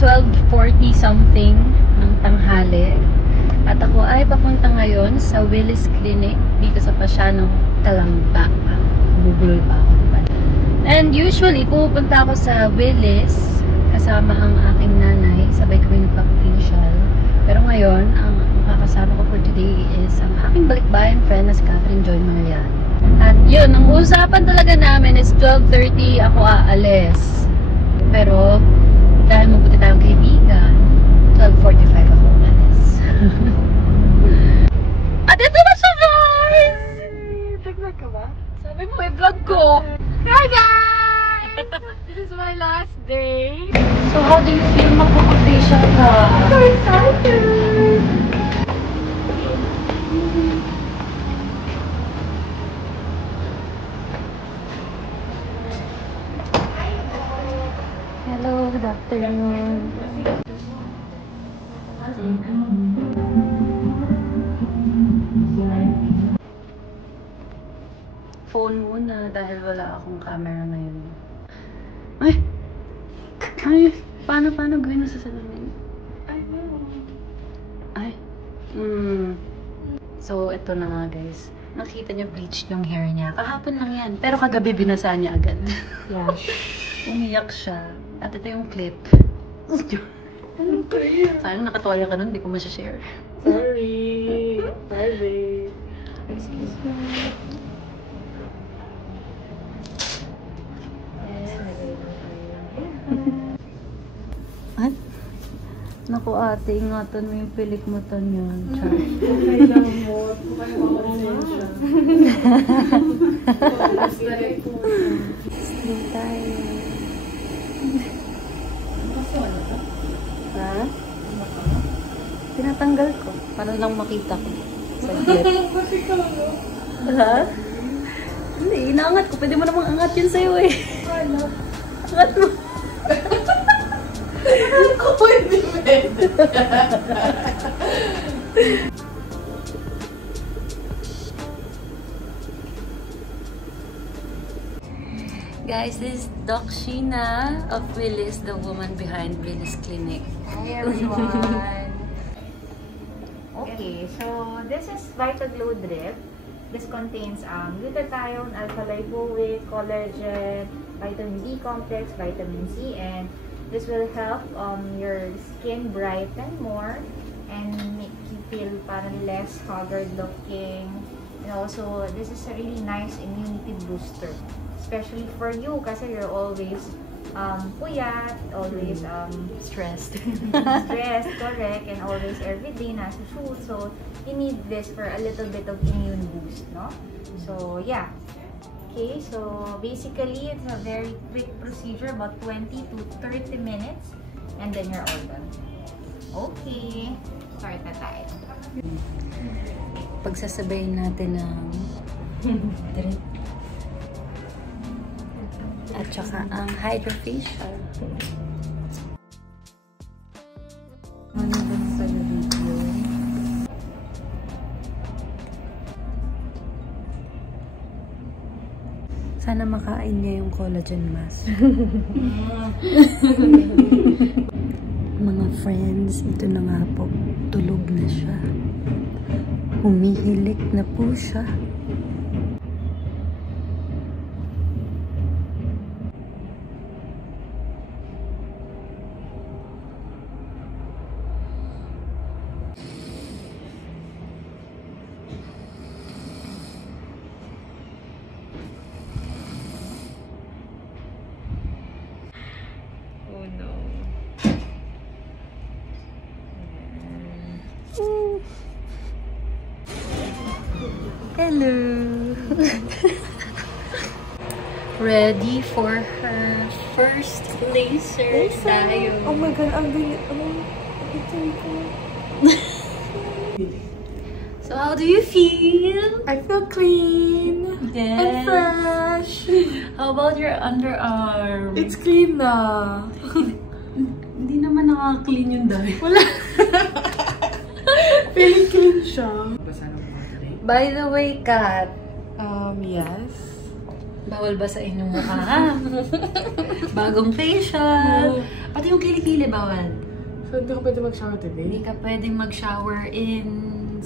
12:40 something ng tanghali. At ako ay papunta ngayon sa Willis Clinic dito sa Pasianong Calamba. Bubulol pa ako. And usually, pupunta ako sa Willis kasama ang aking nanay. Sabay kami nagpa-facial. Pero ngayon, ang makakasama ko for today is ang aking balikbayan friend na si Catherine Joy Marian. At yun, ang usapan talaga namin is 12:30 ako aalis. Pero, dahil mabuti tayong kaibigan, 12:45 ako aalis. At ito na siya, guys! Nag-vlog ka ba? Sabi mo, i-vlog ko! Hi guys! This is my last day. So, how do you feel magpo-facial ka? So excited! Hello, good afternoon. Phone muna dahil wala akong camera ngayon. Ay, paano gawin na sa salamin? Ay, So, ito na nga guys. Nakita niyo bleach yung hair niya. Kahapon lang yan. Pero kagabi binasa niya agad. Yeah. Umiyak siya. At ito yung clip. Sayang nakatuwalya ka nun, hindi ko masya-share. Sorry. Private. Excuse me. At? Naku ate, ingatan mo yung pilikmutan yun. Char. Kailangan mo. Konsensya. Sleep tayo. Ha? Tinatanggal ko. Para lang makita ko. Saglit. Ha? Hindi, inaangat ko. Pwede mo namang angat yun sa'yo eh. Angat mo. Ako hindi pwede. Guys, this is Doc Sheena of Willis, the woman behind Willis Clinic. Hi everyone! Okay, so this is VitaGlow Drip. This contains glutathione, alpha-lipoic, collagen, vitamin D complex, vitamin C, and this will help your skin brighten more and make you feel parang less haggard looking. And also, this is a really nice immunity booster. Especially for you kasi you're always puyat, always Stressed. stressed, correct, and always everyday nasa shoot. So, you need this for a little bit of immune boost, no? So, yeah. Okay, so basically, it's a very quick procedure, about 20 to 30 minutes, and then you're all done. Okay, start na tayo. Pagsasabayin natin ng drip. At saka ang hydrofacial. Ano ba sa video? Sana makain niya yung collagen mask. Mga friends, ito na nga po. Tulog na siya. Humihilik na po siya. Oh no. Hello! Ready for her first laser tayo. Oh my god, ang galing. So how do you feel? I feel clean. Yes. And fresh. How about your underarm? It's clean na. Hindi naman nakaka-clean yung dahil. Wala. Feeling clean siya. By the way, Kat, Yes. Bawal basahin yung mukha, ha? Bagong facial. Pati yung kilikili, bawal. So, hindi ka pwede mag-shower today? Hindi ka pwedeng mag-shower in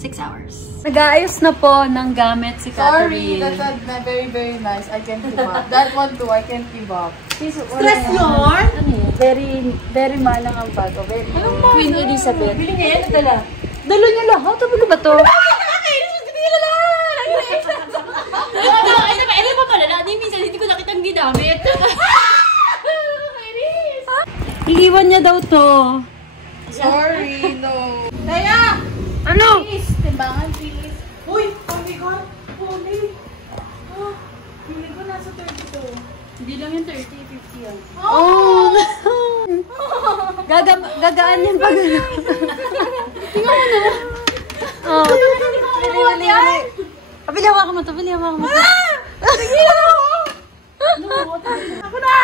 6 hours. Nag-aayos na po ng gamit si Sorry, Catherine. that's very, very nice. I can't give up. That one too, I can't give up. Stress yun? Very, very manang ang bago. Very Queen Elizabeth. Bili niya yan, dala. Dala niya lahat. Sabi ko ba to? Ano pa pala? Minsan hindi ko nakitang ginamit. Iiwan niya daw to. Sorry, no. Taya! Ano? Please, timbangan, please. Uy! Oh my God! Holy! Ah, feeling ko nasa 32. Hindi lang yung 30, 50 yan. Oh! Gagaan yan pag... Tingnan mo na. Oh. Bili. Pabili hawakan mo to. Bili hawakan mo to. Ako na!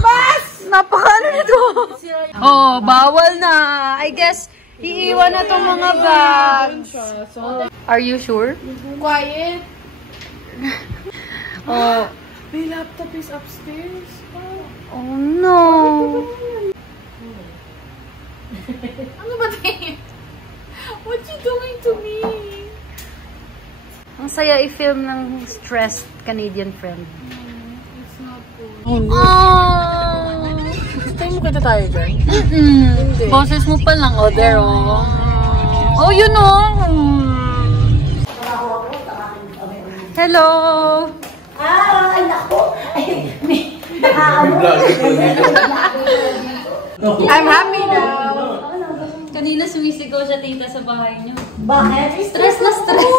Bas! Napakaano nito? Oh, bawal na. I guess, iiwan na tong mga bags. So, Are you sure? quiet. Oh. My laptop is upstairs. Oh no. Ano ba din? What you doing to me? Ang saya i-film ng stressed Canadian friend. It's not good. Oh! Tayo mo kita tayo dyan? Boses mo pa lang. Oh, there, oh. Oh, you know. Hello. Ay, naku! I'm happy now. Kanina sumisigaw siya tita sa bahay niyo. Bakit? Stress na stress.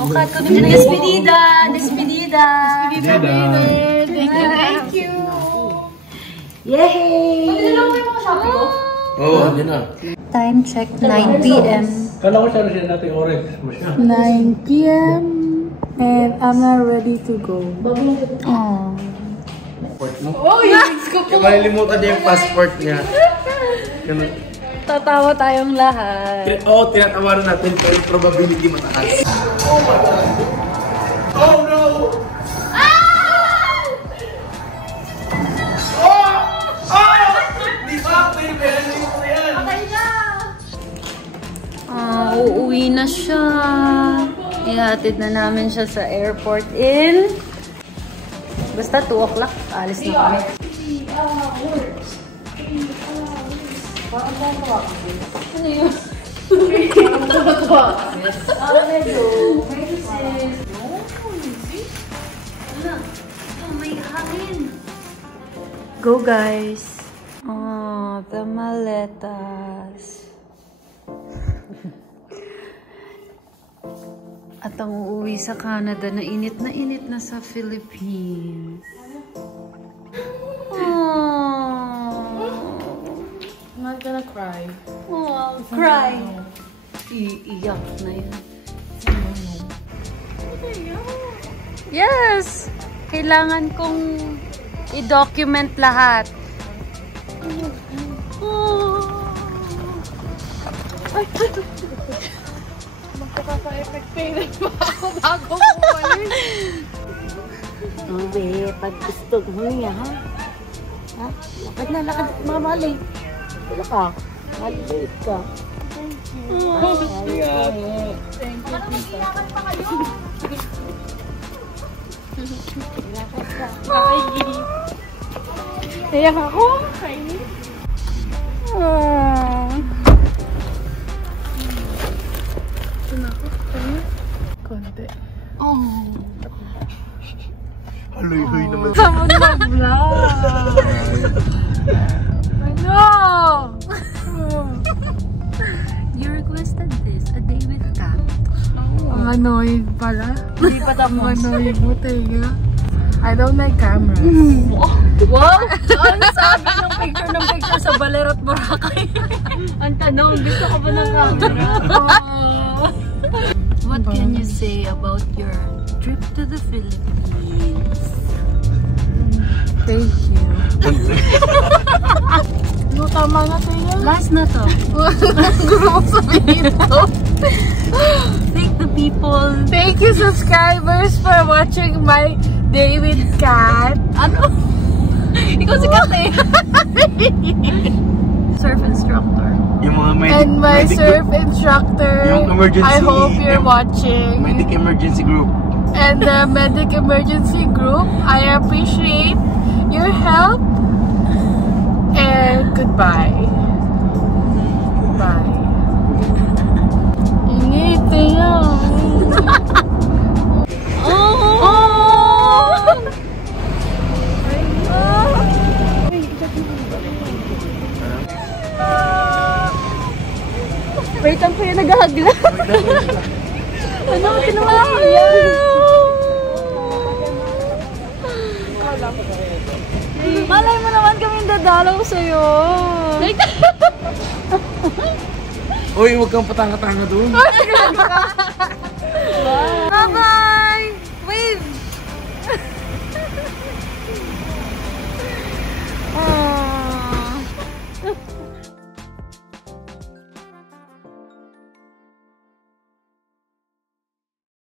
Oh, cut ko din na despedida. Despedida. Thank you. Yay! Oo, hindi na. Time check, 9 p.m. Kala ko siya natin orange mo siya. 9 p.m. and I'm not ready to go. Oh. Oh, yes! Malilimutan niya yung passport niya. Ganun. Tatawa tayong lahat. Oo, tinatawaran natin pero yung probability mataas. Oh my God! Oh no! Uuwi na siya. Ihatid na namin siya sa airport in... Basta 2 o'clock, alis na kami. Ano yun? May hangin. Go guys. Oh, the maletas. At ang uuwi sa Canada na init na sa Philippines. I'm not gonna cry. Oh, cry. Iiyak na yun. Yes! Kailangan kong i-document lahat. Oh. Magkaka-effect payment pa ako bago bumalik. Sabi, pag gusto mo niya, ha? Ha? Lakad na, lakad. Mamali. Wala ka. Maliit ka. Thank you. Thank you, tita. Iyak ako. Kainis. Konti. Haloy-hoy naman. Sama na vlog. Ano? You requested this, a day with Kat. Ang annoying pala. Hindi pa Ang tapos. annoying mo, Tega. I don't like cameras. Wow! Ang sabi ng picture sa Baler at Boracay. Ang tanong, gusto ka ba ng camera? What can you say about your trip to the Philippines? Thank you. No, tama na, Tega. Last na to. Gusto mo sabihin to? Take the people. Thank you, subscribers, for watching my day with Kat. Ano? Ikaw si Kate. Surf instructor. Yung mga And my surf instructor. Yung emergency. I hope you're watching. Medic emergency group. And the medic emergency group. I appreciate your help. And goodbye. Goodbye. Ingitin ako. Wait, ang pa yung naghahagla. Ano? Tinawa ko yan. Malay mo naman kaming dadalaw sa'yo. Uy, huwag kang patanga-tanga doon. Bye-bye!